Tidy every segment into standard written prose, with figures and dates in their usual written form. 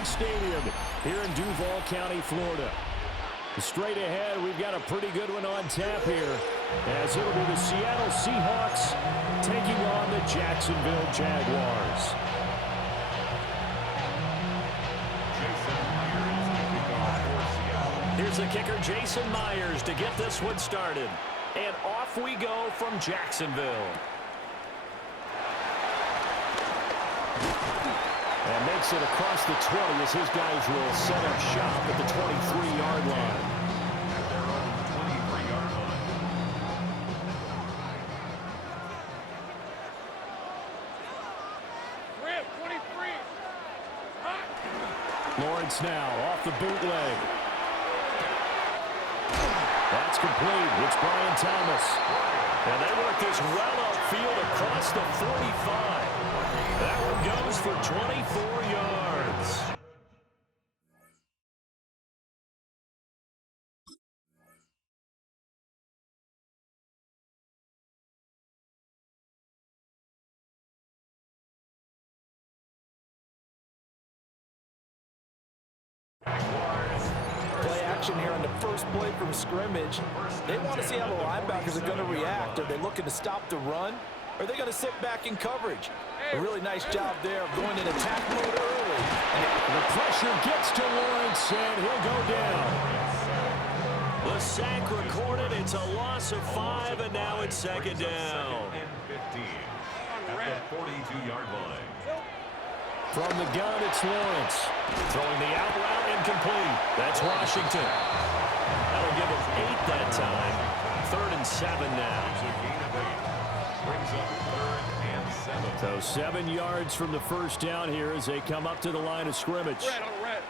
Bank Stadium here in Duval County, Florida. Straight ahead, we've got a pretty good one on tap here, as it'll be the Seattle Seahawks taking on the Jacksonville Jaguars. Here's the kicker, Jason Myers, to get this one started. And off we go from Jacksonville. And makes it across the 20 as his guys will set up shop at the 23-yard line. At their own 23-yard line. Rip, 23. Lawrence now off the bootleg. That's complete. It's Brian Thomas. And they work this well upfield across the 45. That one goes for 24 yards. Play action here on the first play from scrimmage. They want to see how the linebackers are going to react. Are they looking to stop the run? Or are they going to sit back in coverage? A really nice job there of going in attack mode early. And the pressure gets to Lawrence, and he'll go down. The sack recorded. It's a loss of 5, and now it's second down. And 15 at the 42-yard line. From the gun, it's Lawrence. Throwing the out route, incomplete. That's Washington. That'll give him 8 that time. 3rd and 7 now. Brings up 3rd and 7. So 7 yards from the first down here as they come up to the line of scrimmage. Red on red.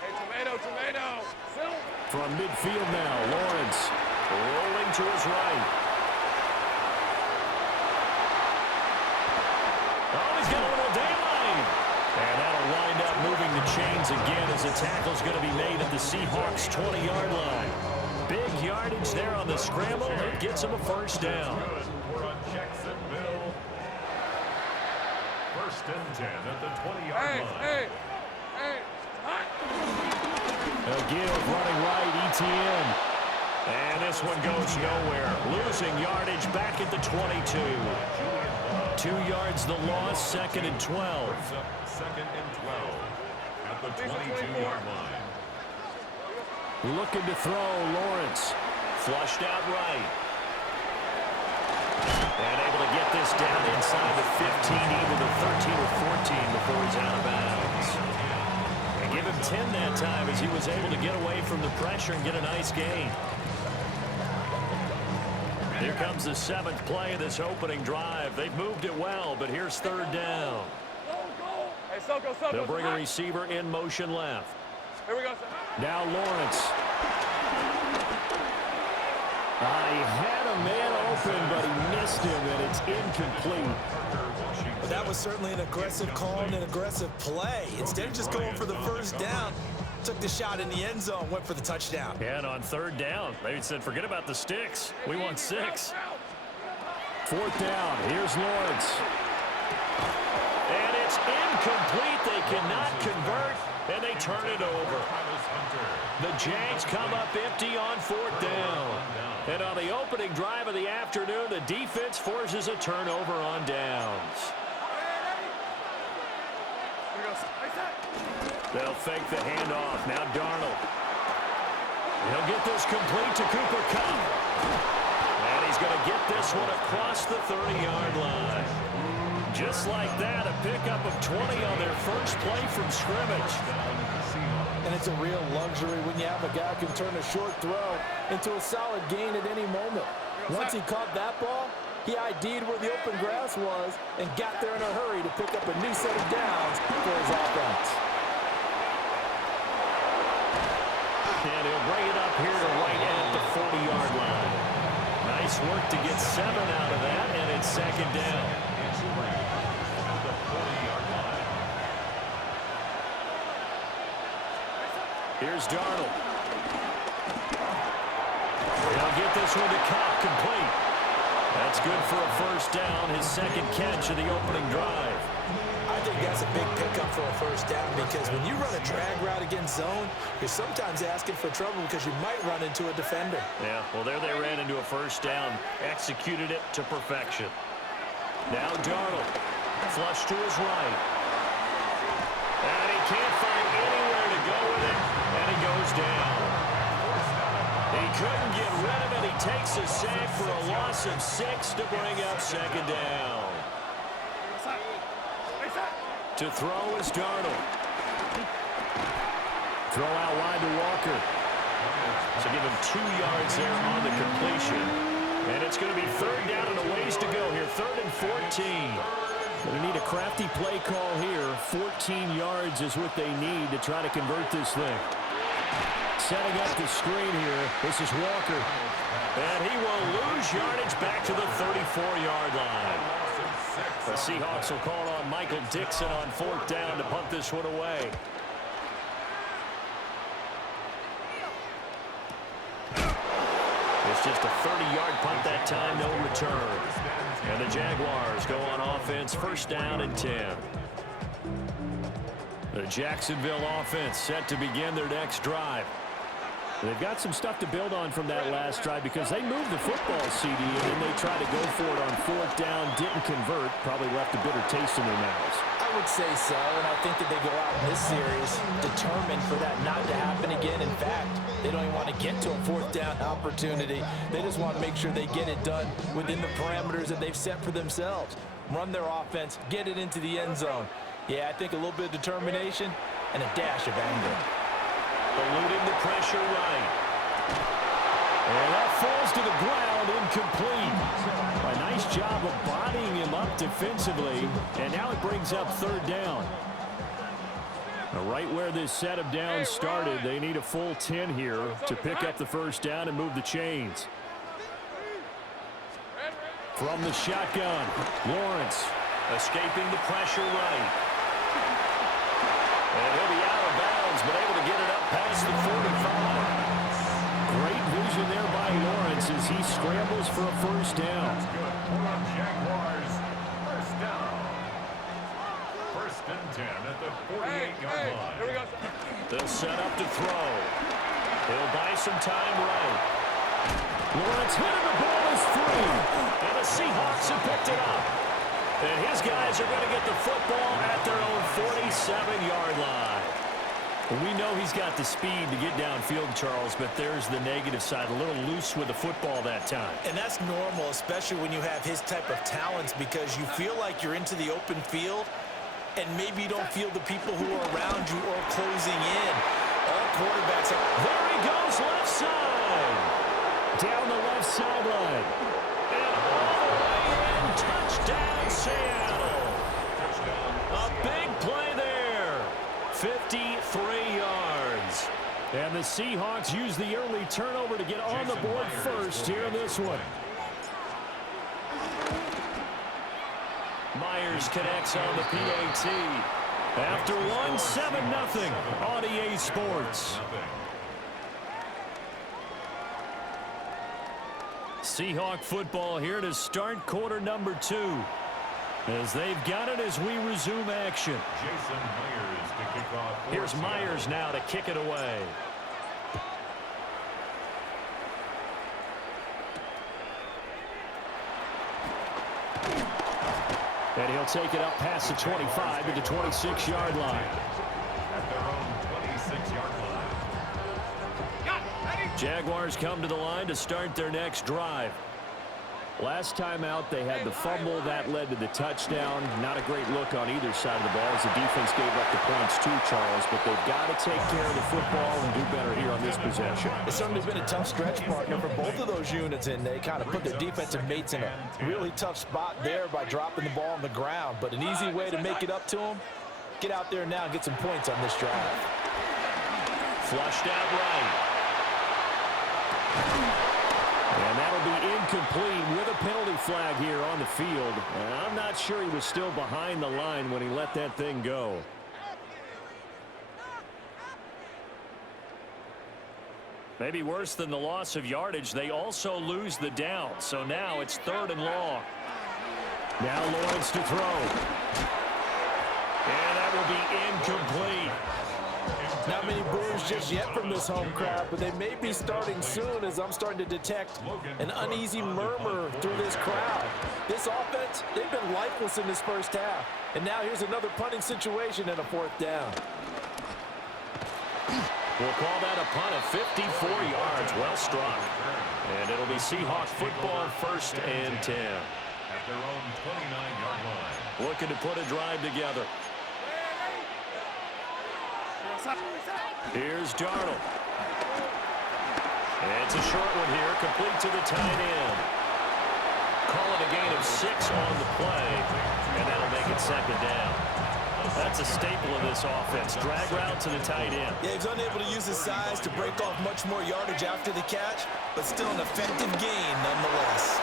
Hey, tomato, tomato. Silver. From midfield now, Lawrence rolling to his right. Oh, he's got a little daylight. And that'll wind up moving the chains again as the tackle's going to be made at the Seahawks' 20-yard line. Big yardage there on the scramble. It gets him a first down. We're on Jacksonville. 1st and 10 at the 20-yard line. Hey. Hot. Give running right, ETN. And this one goes nowhere. Losing yardage back at the 22. 2 yards the loss, 2nd and 12. 2nd and 12 at the 22-yard line. Looking to throw, Lawrence. Flushed out right. And able to get this down inside the 15, either the 13 or 14 before he's out of bounds. And give him 10 that time as he was able to get away from the pressure and get a nice gain. Here comes the 7th play of this opening drive. They've moved it well, but here's 3rd down. Hey, Soko. They'll bring a receiver in motion left. Here we go, sir. Now Lawrence. He had a man open, but he missed him, and it's incomplete. But that was certainly an aggressive call and an aggressive play. Instead of just going for the first down, took the shot in the end zone, went for the touchdown. And on 3rd down, they said, forget about the sticks. We want 6. 4th down, here's Lawrence. And it's incomplete. They cannot convert, and they turn it over. The Jags come up empty on 4th down. And on the opening drive of the afternoon, the defense forces a turnover on downs. They'll fake the handoff. Now Darnold. He'll get this complete to Cooper Kupp. And he's going to get this one across the 30-yard line. Just like that, a pickup of 20 on their first play from scrimmage. And it's a real luxury when you have a guy who can turn a short throw into a solid gain at any moment. Once he caught that ball, he ID'd where the open grass was and got there in a hurry to pick up a new set of downs for his offense. And he'll bring it up here to right at the 40-yard line. Nice work to get 7 out of that, and it's 2nd down. At the 40-yard line. Here's Darnold. He'll get this one to Kupp, complete. That's good for a first down, his 2nd catch of the opening drive. I think think that's a big pickup for a first down because when you run a drag route against zone, you're sometimes asking for trouble because you might run into a defender. Yeah, well, there they ran into a first down, executed it to perfection. Now Darnold, flush to his right. And he can't find anywhere to go with it, and he goes down. He couldn't get rid of it. He takes a sack for a loss of 6 to bring up second down. To throw is Darnold. Throw out wide to Walker. So give him 2 yards there on the completion. And it's going to be third down and a ways to go here. 3rd and 14. Going to need a crafty play call here. 14 yards is what they need to try to convert this thing. Setting up the screen here. This is Walker. And he will lose yardage back to the 34-yard line. The Seahawks will call on Michael Dixon on 4th down to punt this one away. It's just a 30-yard punt that time, no return. And the Jaguars go on offense, 1st down and 10. The Jacksonville offense set to begin their next drive. They've got some stuff to build on from that last drive because they moved the football, CD, and then they tried to go for it on 4th down, didn't convert, probably left a bitter taste in their mouths. I would say so, and I think that they go out in this series determined for that not to happen again. In fact, they don't even want to get to a 4th down opportunity. They just want to make sure they get it done within the parameters that they've set for themselves. Run their offense, get it into the end zone. Yeah, I think a little bit of determination and a dash of anger. Eluding the pressure right. And that falls to the ground, incomplete. A nice job of bodying him up defensively, and now it brings up 3rd down. Now, right where this set of downs started, they need a full 10 here to pick up the 1st down and move the chains. From the shotgun, Lawrence escaping the pressure right. And he'll be out of bounds, but able to get it up past the 45. Great vision there by Lawrence as he scrambles for a 1st down. Jaguars, 1st down. 1st and 10 at the 48-yard line. Here we go. They'll set up to throw. He'll buy some time right. Lawrence hit him, the ball is free. And the Seahawks have picked it up. And his guys are going to get the football at their own 47-yard line. We know he's got the speed to get downfield, Charles, but there's the negative side. A little loose with the football that time. And that's normal, especially when you have his type of talents, because you feel like you're into the open field, and maybe you don't feel the people who are around you or closing in. All quarterbacks are... There he goes, left side. Down the left sideline. And all the way in, touchdown, Seattle. A big play there. 53 yards. And the Seahawks use the early turnover to get on the board first here in this one. Myers connects on the PAT. After one, 7-0 on EA Sports. Seahawk football here to start quarter number 2. As they've got it as we resume action. Jason Myers to kick off. Here's Myers now to kick it away. And he'll take it up past the 25 to the 26-yard line. At their own 26-yard line. Jaguars come to the line to start their next drive. Last time out, they had the fumble. That led to the touchdown. Not a great look on either side of the ball as the defense gave up the points too, Charles. But they've got to take care of the football and do better here on this possession. It's certainly been a tough stretch, partner, for both of those units, and they kind of put their defensive mates in a really tough spot there by dropping the ball on the ground. But an easy way to make it up to them, get out there now and get some points on this drive. Flushed out right. And that'll be incomplete with a penalty flag here on the field. And I'm not sure he was still behind the line when he let that thing go. Maybe worse than the loss of yardage, they also lose the down. So now it's 3rd and long. Now Lawrence to throw. And that will be incomplete. Not many boos just yet from this home crowd, but they may be starting soon as I'm starting to detect an uneasy murmur through this crowd. This offense, they've been lifeless in this first half. And now here's another punting situation and a 4th down. We'll call that a punt of 54 yards. Well struck. And it'll be Seahawks football, 1st and 10. At their own 29-yard line. Looking to put a drive together. Here's Darnold. And it's a short one here, complete to the tight end. Call it a gain of 6 on the play, and that'll make it 2nd down. That's a staple of this offense. Drag route to the tight end. Yeah, he's unable to use his size to break off much more yardage after the catch, but still an effective gain nonetheless.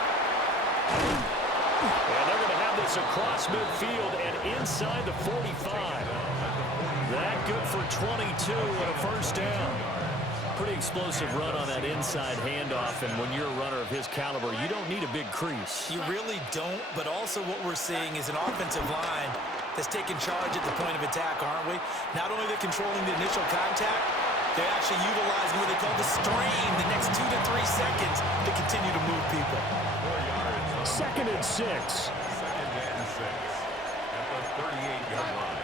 And they're going to have this across midfield and inside the 45. That good for 22 and a 1st down. Pretty explosive run on that inside handoff, and when you're a runner of his caliber, you don't need a big crease. You really don't, but also what we're seeing is an offensive line that's taking charge at the point of attack, aren't we? Not only they're controlling the initial contact, they're actually utilizing what they call the strain the next 2 to 3 seconds to continue to move people. 2nd and 6. 2nd and 6 at the 38-yard line.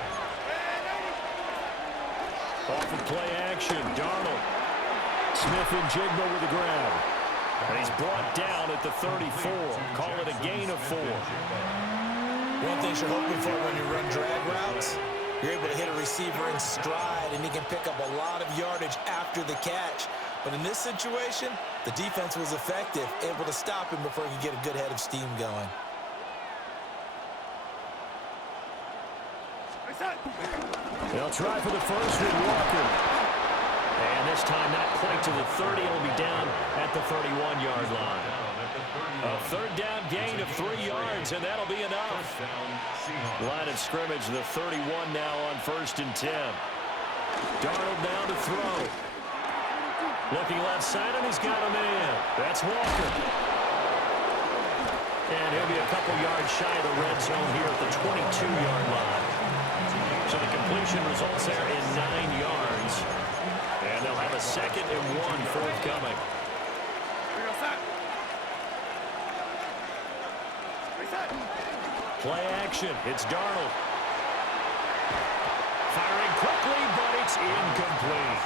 Off of play action, Darnold. Smith and Jigba with the grab. And he's brought down at the 34. Call it a gain of 4. One thing you're hoping for when you run drag routes, you're able to hit a receiver in stride, and he can pick up a lot of yardage after the catch. But in this situation, the defense was effective, able to stop him before he could get a good head of steam going. They'll try for the first with Walker. And this time not quite to the 30. It'll be down at the 31-yard line. A 3rd down gain of 3 yards, and that'll be enough. Line of scrimmage, the 31 now on 1st and 10. Darnold down to throw. Looking left side, and he's got a man. That's Walker. And he'll be a couple yards shy of the red zone here at the 22-yard line. So the completion results there in 9 yards. And they'll have a 2nd and 1 forthcoming. Play action. It's Darnold. Firing quickly, but it's incomplete.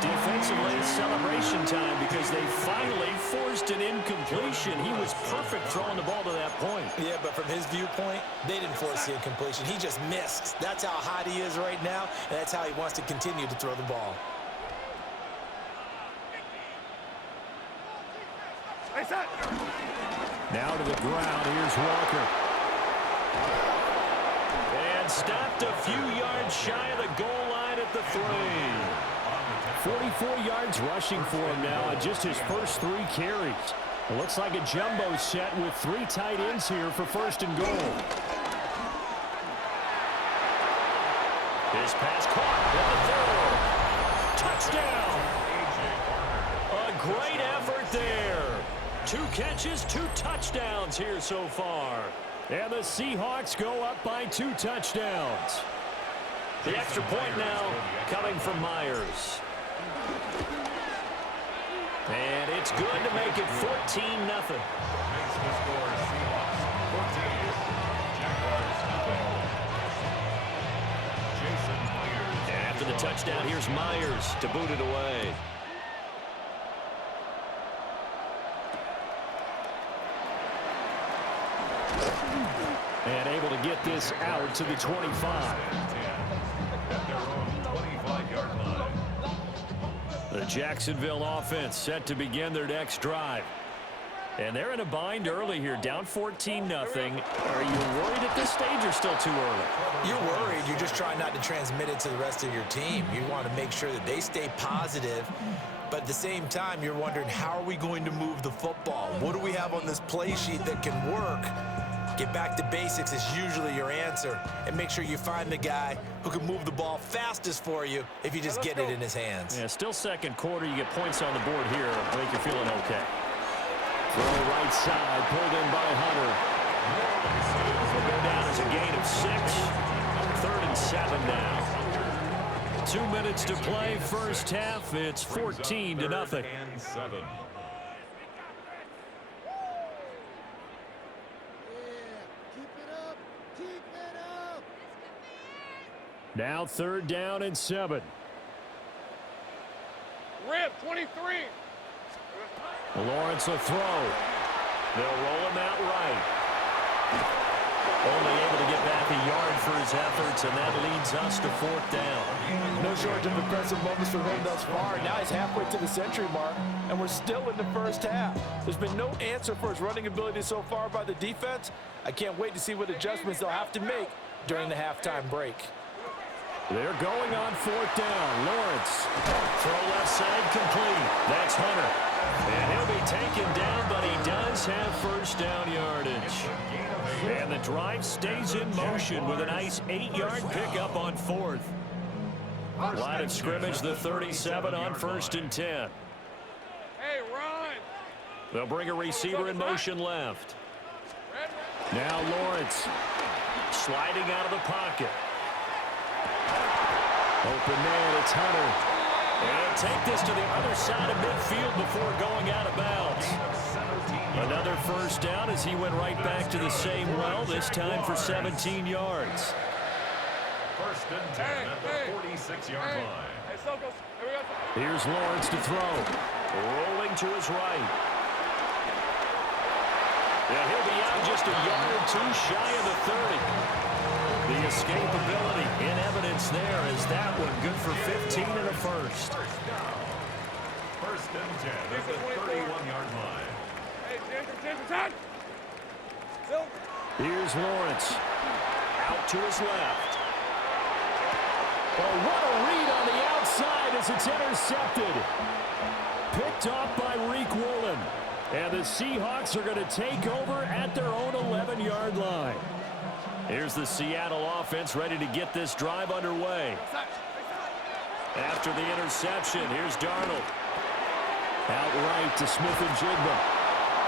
Defensively, it's celebration time because they finally forced an incompletion. He was perfect throwing the ball to that point. Yeah, but from his viewpoint, they didn't force the incompletion. He just missed. That's how hot he is right now, and that's how he wants to continue to throw the ball. Now to the ground. Here's Walker. And stopped a few yards shy of the goal line at the 3. 44 yards rushing for him now on just his first 3 carries. It looks like a jumbo set with 3 tight ends here for 1st and goal. His pass caught at the 4. Touchdown! A great effort there. 2 catches, 2 touchdowns here so far. And the Seahawks go up by 2 touchdowns. The extra point now coming from Myers. And it's good to make it 14-0. Makes the score Seahawks 14, Jaguars nothing. Jason Myers. And after the touchdown, here's Myers to boot it away. And able to get this out to the 25. At their own 25-yard line. The Jacksonville offense set to begin their next drive. And they're in a bind early here, down 14-0. Are you worried at this stage or still too early? You're worried. You're just trying not to transmit it to the rest of your team. You want to make sure that they stay positive. But at the same time, you're wondering, how are we going to move the football? What do we have on this play sheet that can work? Get back to basics is usually your answer. And make sure you find the guy who can move the ball fastest for you if you just get it in his hands. Yeah, still second quarter. You get points on the board here. I think you're feeling okay. Throw right side, pulled in by Hunter. Will go down as a gain of 6. and 7 now. 2 minutes to play, first half. It's 14-0. And 7. Now 3rd down and 7. Rip, 23. Lawrence will throw. They'll roll him out right. Only able to get back a yard for his efforts, and that leads us to 4th down. No shortage of impressive moments from him thus far. Now he's halfway to the century mark, and we're still in the first half. There's been no answer for his running ability so far by the defense. I can't wait to see what adjustments they'll have to make during the halftime break. They're going on 4th down. Lawrence. Throw left side complete. That's Hunter. And he'll be taken down, but he does have first down yardage. And the drive stays in motion with a nice 8-yard pickup on 4th. Line of scrimmage, the 37 on 1st and 10. Hey, run. They'll bring a receiver in motion left. Now Lawrence sliding out of the pocket. Open man, it's Hunter. And take this to the other side of midfield before going out of bounds. Another first down as he went right back to the same well, this time for 17 yards. 1st and 10 at the 46-yard line. Hey, Sokos, here we go. Here's Lawrence to throw. Rolling to his right. And he'll be out just a yard or two shy of the 30. The escapability in evidence there as that one good for 15 and a first. 1st and 10 at the 31-yard line. Hey, 10. Here's Lawrence. Out to his left. Oh, what a read on the outside as it's intercepted. Picked off by Reek Woolen. And the Seahawks are going to take over at their own 11-yard line. Here's the Seattle offense ready to get this drive underway. After the interception, here's Darnold. Out right to Smith-Njigba.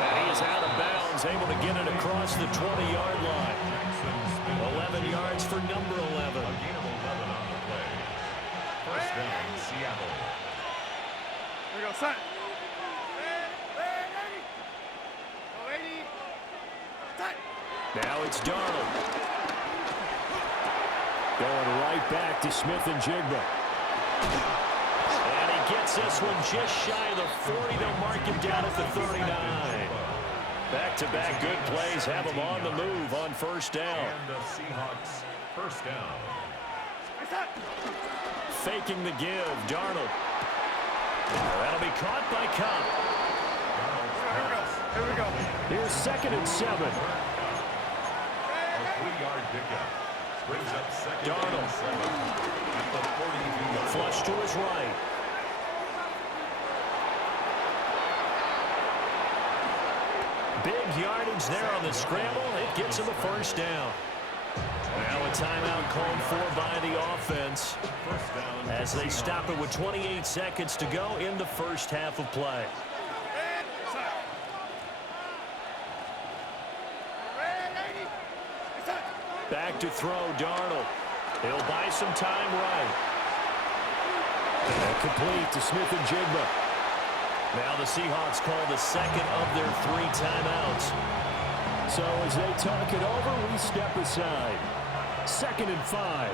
And he is out of bounds, able to get it across the 20-yard line. 11 yards for number 11. A gain of 11 on the play. 1st down, Seattle. Here we go, son. Now it's Darnold. Going right back to Smith-Njigba. And he gets this one just shy of the 40. They'll mark him down at the 39. Back-to-back good plays have him on the move on 1st down. And the Seahawks 1st down. Faking the give, Darnold. That'll be caught by Cobb. Here we go. Here's 2nd and 7. A 3-yard pickup. Brings up 2nd Darnold. and 7 at the 42-yard Flush to his right. Big yardage there on the scramble. It gets him a 1st down. Now a timeout called for by the offense 1st down as they stop it with 28 seconds to go in the first half of play. Back to throw, Darnold. He'll buy some time right. And complete to Smith-Njigba. Now the Seahawks call the 2nd of their 3 timeouts. So as they talk it over, we step aside. 2nd and 5.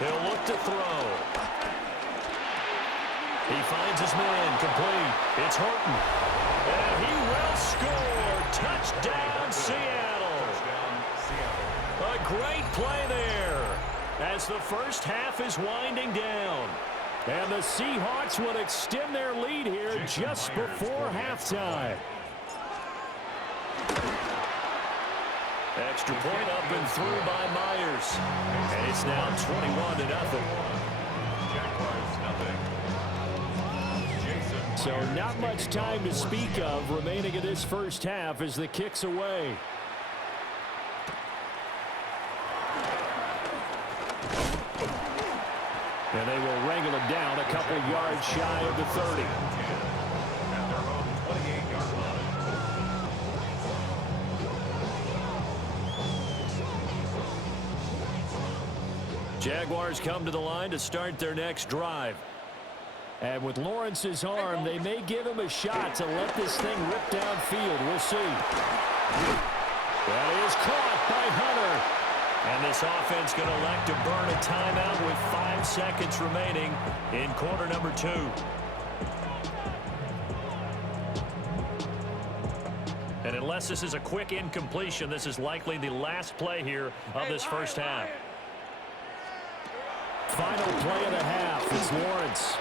He'll look to throw. He finds his man, complete. It's Horton. And he will score. Touchdown, Seattle. A great play there as the first half is winding down. And the Seahawks will extend their lead here just before halftime. Extra point up and through by Myers. And it's now 21-0. Jaguars nothing. So not much time to speak of remaining in this first half as the kick's away. And they will wrangle it down a couple yards shy of the 30. At their own 28-yard line. Jaguars come to the line to start their next drive. And with Lawrence's arm, they may give him a shot to let this thing rip downfield. We'll see. That is caught by Hunter. And this offense going to elect to burn a timeout with 5 seconds remaining in quarter number 2. And unless this is a quick incompletion, this is likely the last play here of this first half. Final play of the half. It's Lawrence.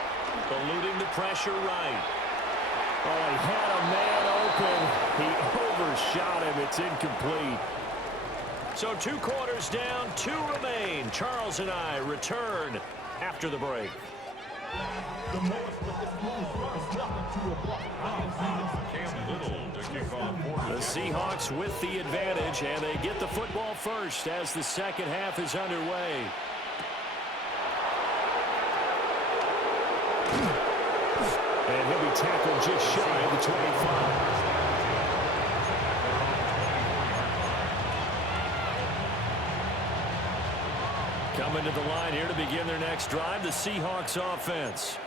Eluding the pressure right. Oh, he had a man open. He overshot him. It's incomplete. So 2 quarters down, 2 remain. Charles and I return after the break. The Seahawks with the advantage, and they get the football first as the second half is underway. And he'll be tackled just shy of the 25. Coming to the line here to begin their next drive, the Seahawks offense.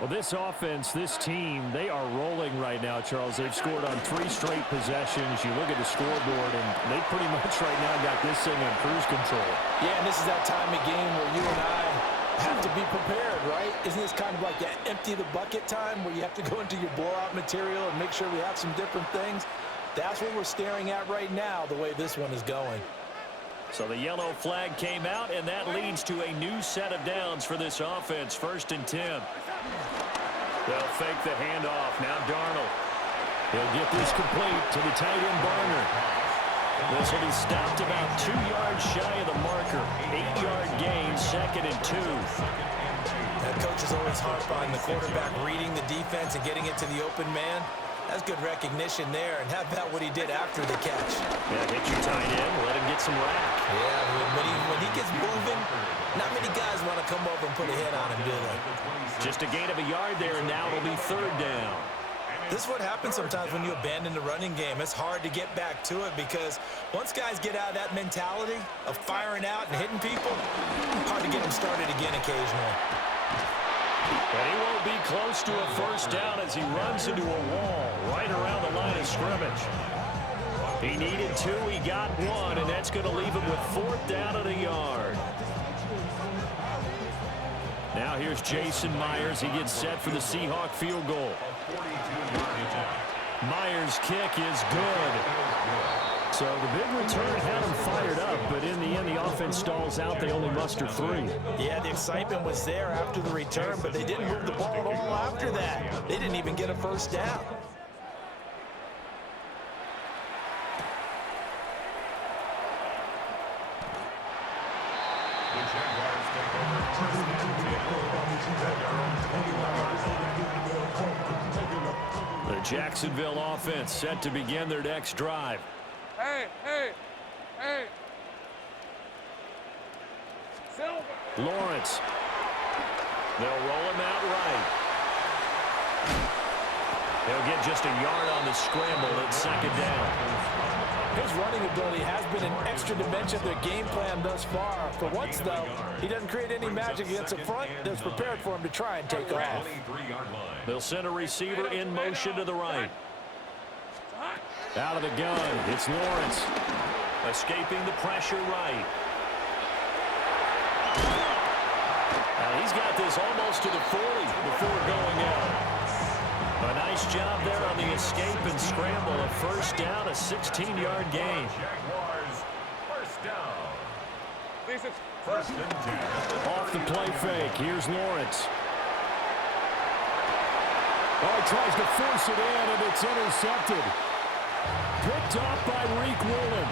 Well, this offense, this team, they are rolling right now, Charles. They've scored on 3 straight possessions. You look at the scoreboard, and they pretty much right now got this thing on cruise control. Yeah, and this is that time of game where you and I have to be prepared, right? Isn't this kind of like that empty the bucket time where you have to go into your blowout material and make sure we have some different things? That's what we're staring at right now, the way this one is going. So the yellow flag came out, and that leads to a new set of downs for this offense. 1st and 10. They'll fake the handoff. Now Darnold. He'll get this complete to the tight end Barner. This will be stopped about 2 yards shy of the marker. 8-yard gain, 2nd and 2. That coach is always harp on the quarterback reading the defense and getting it to the open man. That's good recognition there. And how about what he did after the catch? Yeah, hit your tight end, let him get some rack. Yeah, when he gets moving, not many guys want to come over and put a hit on him, do they? Just a gain of a yard there, and now it'll be 3rd down. This is what happens sometimes when you abandon the running game. It's hard to get back to it because once guys get out of that mentality of firing out and hitting people, hard to get them started again occasionally. And he won't be close to a 1st down as he runs into a wall right around the line of scrimmage. He needed 2, he got 1, and that's going to leave him with 4th down and a yard. Now here's Jason Myers. He gets set for the Seahawk field goal. Myers' kick is good. So the big return had them fired up, but in the end, the offense stalls out. They only muster 3. Yeah, the excitement was there after the return, but they didn't move the ball at all after that. They didn't even get a 1st down. The Jacksonville offense set to begin their next drive. Hey. Lawrence. They'll roll him out right. They'll get just a yard on the scramble at 2nd down. His running ability has been an extra dimension of their game plan thus far. For once, though, he doesn't create any magic against the front that's prepared for him to try and take off. They'll send a receiver in motion to the right. Out of the gun, it's Lawrence. Escaping the pressure right. Now he's got this almost to the 40 before going out. A nice job there on the escape and scramble. A 1st down, a 16-yard gain. Jaguars, 1st down. 1st and 10. Off the play fake. Here's Lawrence. Oh, he tries to force it in, and it's intercepted. Picked off by Reek Woolen.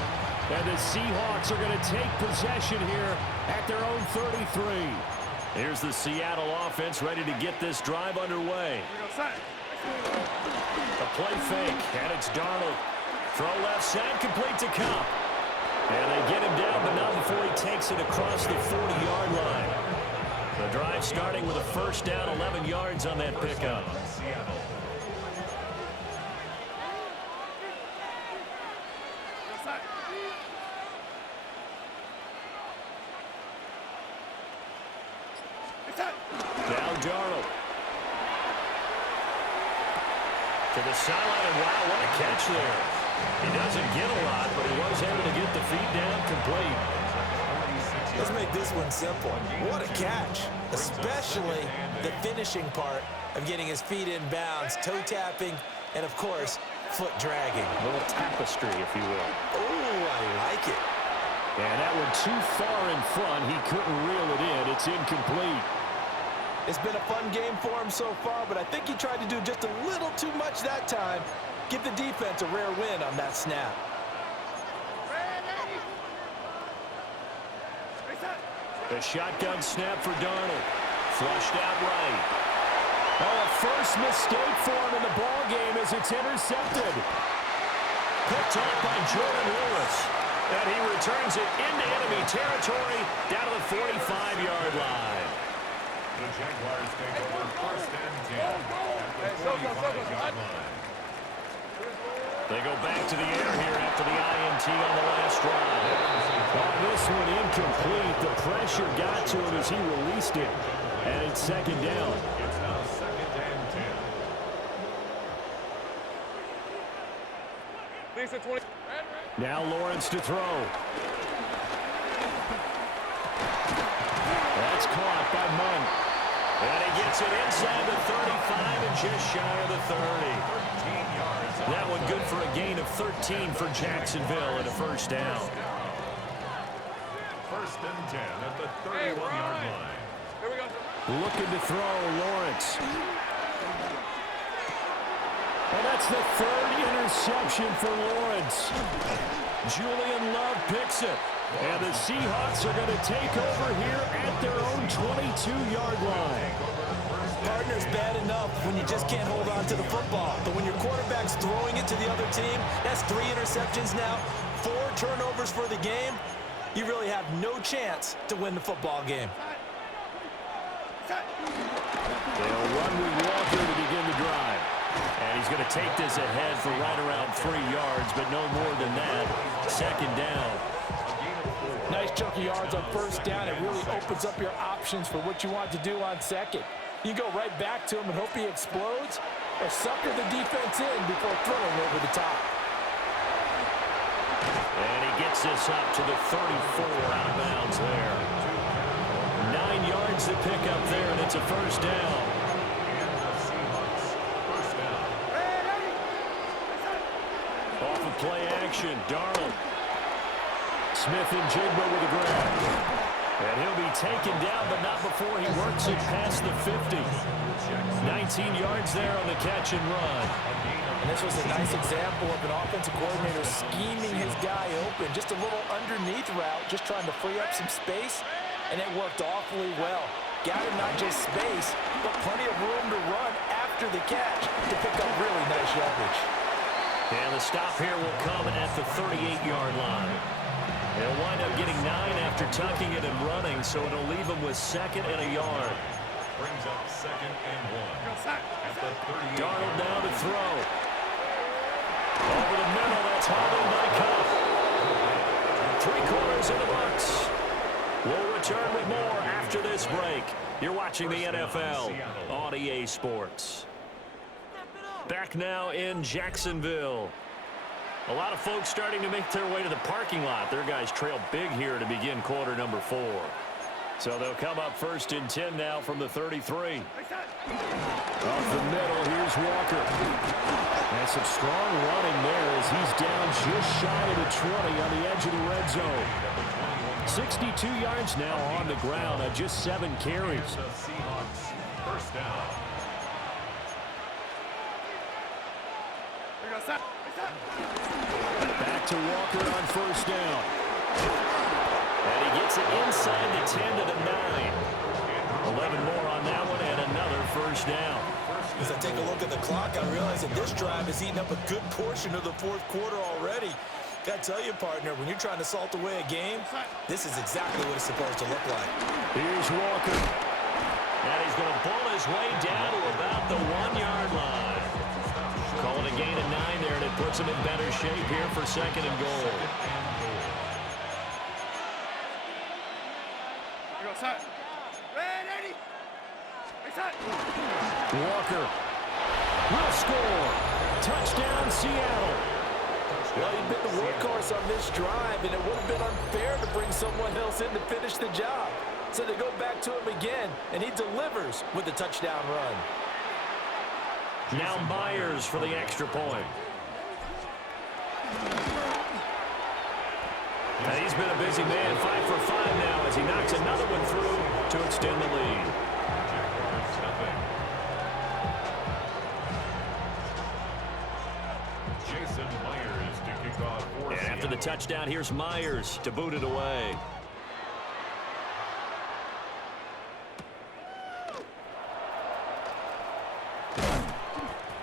And the Seahawks are going to take possession here at their own 33. Here's the Seattle offense ready to get this drive underway. The play fake, and it's Darnold. Throw left side, complete to Cup. And they get him down, but not before he takes it across the 40-yard line. The drive starting with a 1st down, 11 yards on that pickup. Now Darnold. To the sideline, and wow, what a catch there. He doesn't get a lot, but he was able to get the feet down complete. Let's make this one simple. What a catch, especially the finishing part of getting his feet in bounds, toe tapping, and of course, foot dragging. A little tapestry, if you will. Oh, I like it. And that one too far in front. He couldn't reel it in. It's incomplete. It's been a fun game for him so far, but I think he tried to do just a little too much that time. Give the defense a rare win on that snap. The shotgun snap for Darnold. Flushed out right. Oh, a first mistake for him in the ball game as it's intercepted. Picked off by Jordan Lewis. And he returns it into enemy territory down to the 45-yard line. The Jaguars take over first and 10 at the 45-yard line. They go back to the air here after the INT on the last drive. Oh, this one incomplete. The pressure got to him as he released it. And it's second down. It's now second and 10. Lisa 20. Now Lawrence to throw. That's caught by Munn. And he gets it inside the 35 and just shy of the 30. 13 yards. That one good for a gain of 13 for Jacksonville and a first down. First and 10 at the 31-yard line. Here we go. Looking to throw, Lawrence. And that's the third interception for Lawrence. Julian Love picks it. And the Seahawks are going to take over here at their own 22-yard line. Partner's bad enough when you just can't hold on to the football. But when your quarterback's throwing it to the other team, that's 3 interceptions now, 4 turnovers for the game. You really have no chance to win the football game. They'll run with Walker to begin the drive. And he's going to take this ahead for right around 3 yards, but no more than that. Second down. Nice chunk of yards on first down. It really opens up your options for what you want to do on second. You go right back to him and hope he explodes, or sucker the defense in before throwing over the top. And he gets this up to the 34 out of bounds there. 9 yards to pick up there, and it's a first down. Off of play action, Darnold. Smith and Jigba with a grab. And he'll be taken down, but not before he works it past the 50. 19 yards there on the catch and run. And this was a nice example of an offensive coordinator scheming his guy open. Just a little underneath route, just trying to free up some space, and it worked awfully well. Got him not just space, but plenty of room to run after the catch to pick up really nice yardage. And the stop here will come at the 38-yard line. They'll wind up getting 9 after tucking it and running, so it'll leave them with second and a yard. Brings up second and 1 at the 38. Darnold down to throw. Over the middle, that's hauled in by Cup. 3 quarters in the books. We'll return with more after this break. You're watching the NFL on EA Sports. Back now in Jacksonville. A lot of folks starting to make their way to the parking lot. Their guys trail big here to begin quarter number 4. So they'll come up first and 10 now from the 33. Off the middle, here's Walker. And some strong running there as he's down just shy of the 20 on the edge of the red zone. 62 yards now on the ground on just 7 carries. The Seahawks first down. Back to Walker on first down. And he gets it inside the 10 to the 9. 11 more on that one and another first down. As I take a look at the clock, I realize that this drive has eaten up a good portion of the fourth quarter already. Got to tell you, partner, when you're trying to salt away a game, this is exactly what it's supposed to look like. Here's Walker. And he's going to pull his way down to about the 1-yard line. Calling a gain of 9 there, and it puts him in better shape here for second and goal. Walker will score. Touchdown, Seattle. Well, he'd been the workhorse on this drive, and it would have been unfair to bring someone else in to finish the job. So they go back to him again, and he delivers with a touchdown run. Now Myers for the extra point. And he's been a busy man, 5 for 5 now as he knocks another one through to extend the lead. And after the touchdown, here's Myers to boot it away.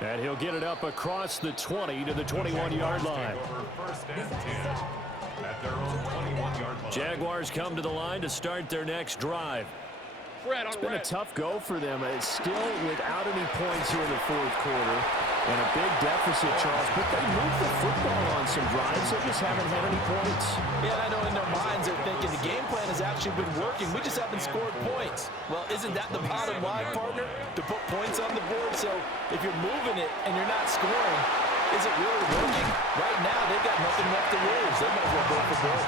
And he'll get it up across the 20 to the 21-yard line. First and 10 at their own 21-yard line. Jaguars come to the line to start their next drive. It's been a tough go for them. It's still without any points here in the fourth quarter. And a big deficit, Charles. But they moved the football on some drives. They just haven't had any points. Yeah, and I know in their minds they're thinking the game plan has actually been working. We just haven't scored points. Well, isn't that the bottom line, partner? To put points on the board. So if you're moving it and you're not scoring, is it really working? Right now, they've got nothing left to lose. They might as well go for goals.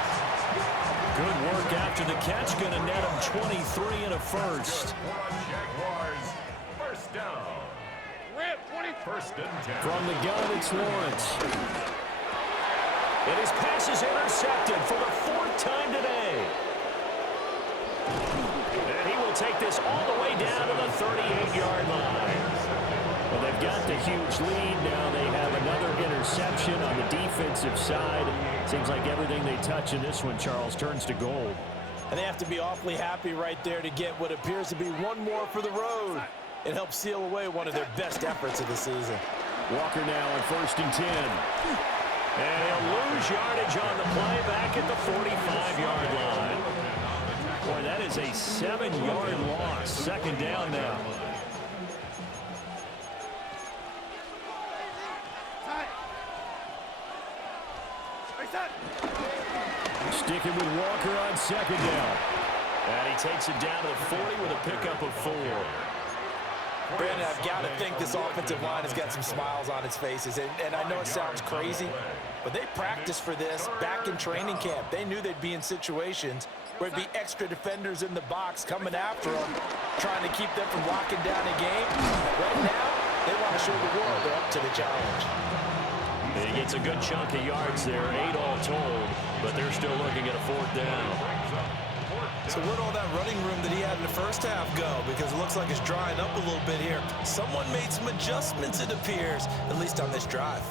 Good work after the catch. Going to net him 23 and a first. Jaguars, first down. First and 10. From the gun, it's Lawrence. And his pass is intercepted for the 4th time today. And he will take this all the way down to the 38-yard line. Well, they've got the huge lead. Now they have another interception on the defensive side. Seems like everything they touch in this one, Charles, turns to gold. And they have to be awfully happy right there to get what appears to be one more for the road. It helps seal away one of their best efforts of the season. Walker now on 1st and 10. And he'll lose yardage on the play back at the 45-yard line. Boy, that is a 7-yard loss. Second down now. Sticking with Walker on 2nd down. And he takes it down to the 40 with a pickup of 4. Brandon, I've got to think this offensive line has got some smiles on its faces. And I know it sounds crazy, but they practiced for this back in training camp. They knew they'd be in situations where it'd be extra defenders in the box coming after them, trying to keep them from locking down a game. Right now, they want to show the world they're up to the challenge. He gets a good chunk of yards there, 8 all told, but they're still looking at a 4th down. So where'd all that running room that he had in the first half go? Because it looks like it's drying up a little bit here. Someone made some adjustments, it appears, at least on this drive.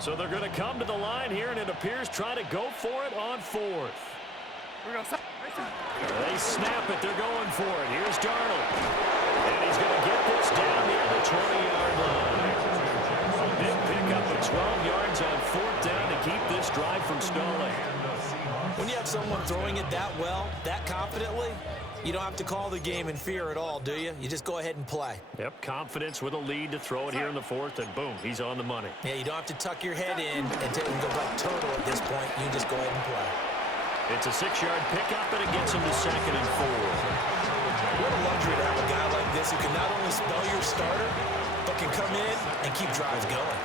So they're going to come to the line here, and it appears trying to go for it on 4th. They snap it. They're going for it. Here's Darnold. And he's going to get this down near the 20-yard line. A big pickup of 12 yards on 4th down to keep this drive from stalling. When you have someone throwing it that well, that confidently, you don't have to call the game in fear at all, do you? You just go ahead and play. Yep, confidence with a lead to throw it here in the 4th, and boom, he's on the money. Yeah, you don't have to tuck your head in and go like turtle at this point. You just go ahead and play. It's a 6-yard pickup, and it gets him to 2nd and 4. What a luxury to have a guy like this who can not only spell your starter, but can come in and keep drives going.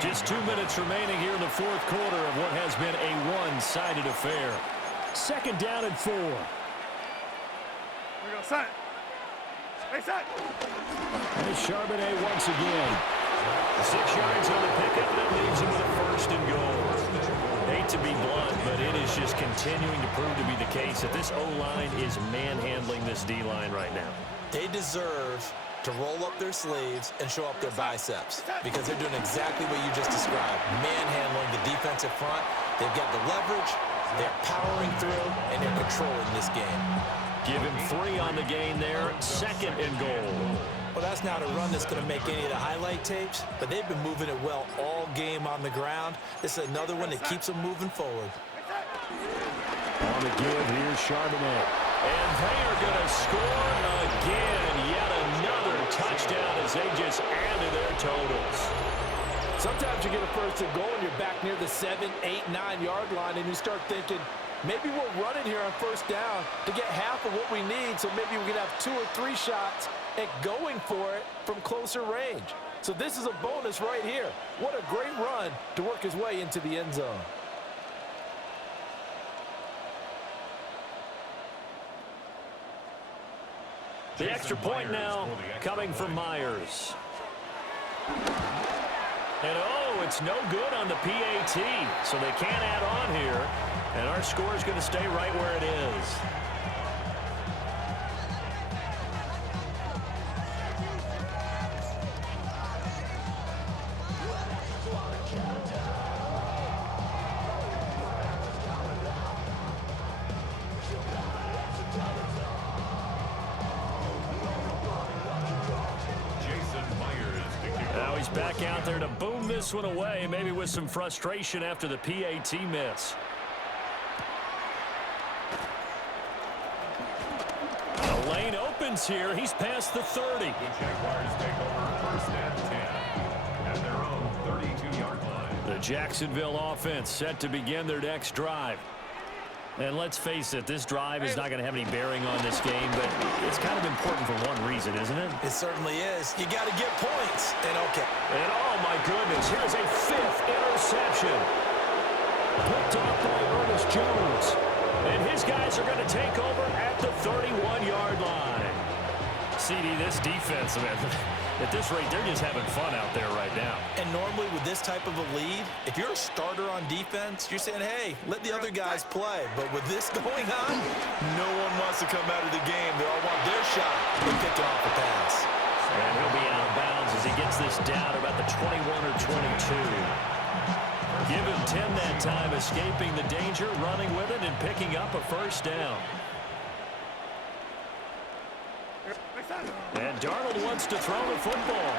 Just 2 minutes remaining here in the 4th quarter of what has been a one-sided affair. 2nd down and 4. And it's Charbonnet once again. 6 yards on the pickup, and that leaves him with a 1st and goal. Hate to be blunt, but it is just continuing to prove to be the case that this O-line is manhandling this D-line right now. They deserve to roll up their sleeves and show up their biceps because they're doing exactly what you just described, manhandling the defensive front. They've got the leverage, they're powering through, and they're controlling this game. Give him 3 on the gain there, 2nd and goal. Well, that's not a run that's going to make any of the highlight tapes, but they've been moving it well all game on the ground. This is another one that keeps them moving forward. On the give, here's Charbonnet. And they are going to score again. Yet another touchdown as they just add to their totals. Sometimes you get a 1st and goal and you're back near the 7, 8, 9-yard line and you start thinking, Maybe we'll run it here on first down to get half of what we need, so maybe we can have 2 or 3 shots at going for it from closer range. So this is a bonus right here. What a great run to work his way into the end zone. The extra point now coming from Myers. And oh, it's no good on the PAT, so they can't add on here. And our score is going to stay right where it is. Now he's back out there to boom this one away, maybe with some frustration after the PAT miss. The lane opens here. He's past the 30. The Jaguars take over first and 10 at their own 32-yard line. The Jacksonville offense set to begin their next drive. And let's face it, this drive is not going to have any bearing on this game, but it's kind of important for one reason, isn't it? It certainly is. You got to get points. And okay. And oh my goodness, here's a 5th interception. Picked off by Ernest Jones. And his guys are going to take over at the 31-yard line. CD, this defense, man, at this rate, they're just having fun out there right now. And normally with this type of a lead, if you're a starter on defense, you're saying, hey, let the other guys play. But with this going on, no one wants to come out of the game. They all want their shot. They picked off the pass. And he'll be out of bounds as he gets this down about the 21 or 22. Give him 10 that time, escaping the danger, running with it, and picking up a first down. And Darnold wants to throw the football.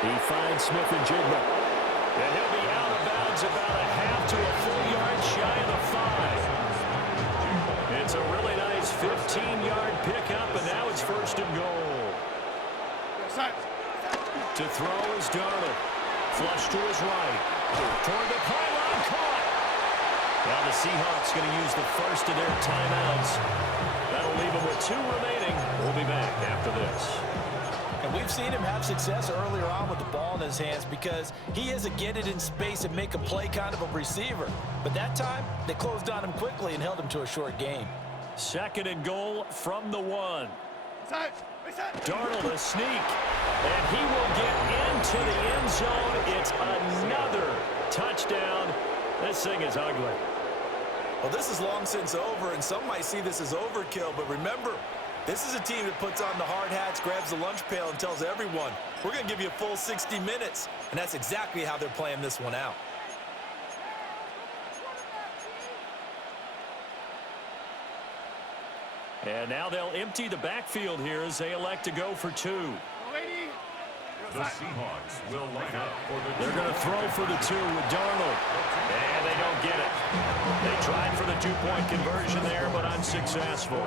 He finds Smith and Jigba. And he'll be out of bounds about a half to a full yard shy of the 5. It's a really nice 15-yard pickup, and now it's first and goal. To throw is Darnold. Flush to his right. Toward the pylon, caught. Now the Seahawks going to use the first of their timeouts. That'll leave them with 2 remaining. We'll be back after this. And we've seen him have success earlier on with the ball in his hands because he is a get it in space and make a play kind of a receiver. But that time, they closed on him quickly and held him to a short gain. 2nd and goal from the 1. Darnold a sneak, and he will get into the end zone. It's another touchdown. This thing is ugly. Well, this is long since over, and some might see this as overkill, but remember, this is a team that puts on the hard hats, grabs the lunch pail, and tells everyone, we're going to give you a full 60 minutes, and that's exactly how they're playing this one out. And now they'll empty the backfield here as they elect to go for 2. The Seahawks will line up for the They're going to throw for the 2 with Darnold. And they don't get it. They tried for the 2-point conversion there, but unsuccessful.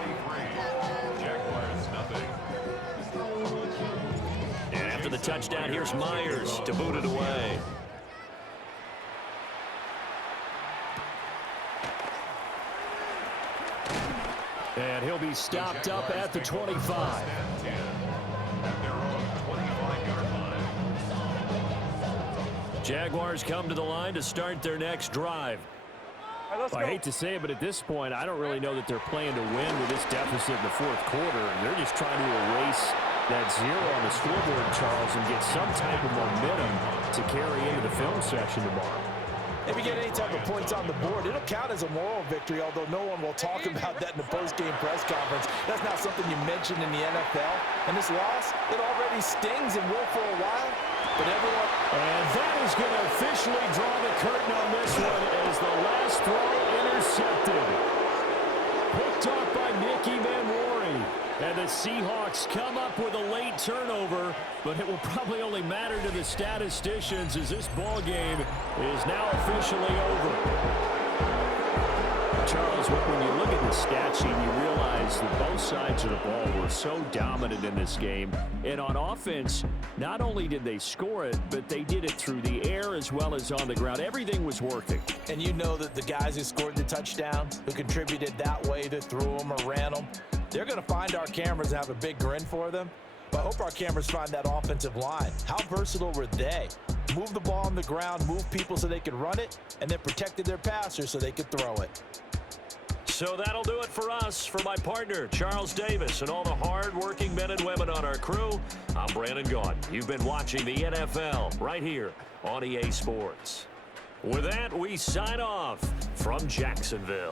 Jaguars nothing. And after the touchdown, here's Myers to boot it away. And he'll be stopped up at the 25. Jaguars come to the line to start their next drive. I hate to say it, but at this point, I don't really know that they're playing to win with this deficit in the 4th quarter. They're just trying to erase that 0 on the scoreboard, Charles, and get some type of momentum to carry into the film session tomorrow. If you get any type of points on the board, it'll count as a moral victory, although no one will talk about that in the post-game press conference. That's not something you mentioned in the NFL. And this loss, it already stings and will for a while. But everyone... And that is going to officially draw the curtain on this one as the last throw intercepted. Picked off by Nicky Manwari. And the Seahawks come up with a late turnover, but it will probably only matter to the statisticians as this ball game is now officially over. Charles, when you look at the stat sheet, you realize is that both sides of the ball were so dominant in this game. And on offense, not only did they score it, but they did it through the air as well as on the ground. Everything was working. And you know that the guys who scored the touchdown, who contributed that way, that threw them or ran them, they're going to find our cameras and have a big grin for them. But I hope our cameras find that offensive line. How versatile were they? Move the ball on the ground, move people so they could run it, and then protected their passers so they could throw it. So that'll do it for us. For my partner, Charles Davis, and all the hard-working men and women on our crew, I'm Brandon Gaudin. You've been watching the NFL right here on EA Sports. With that, we sign off from Jacksonville.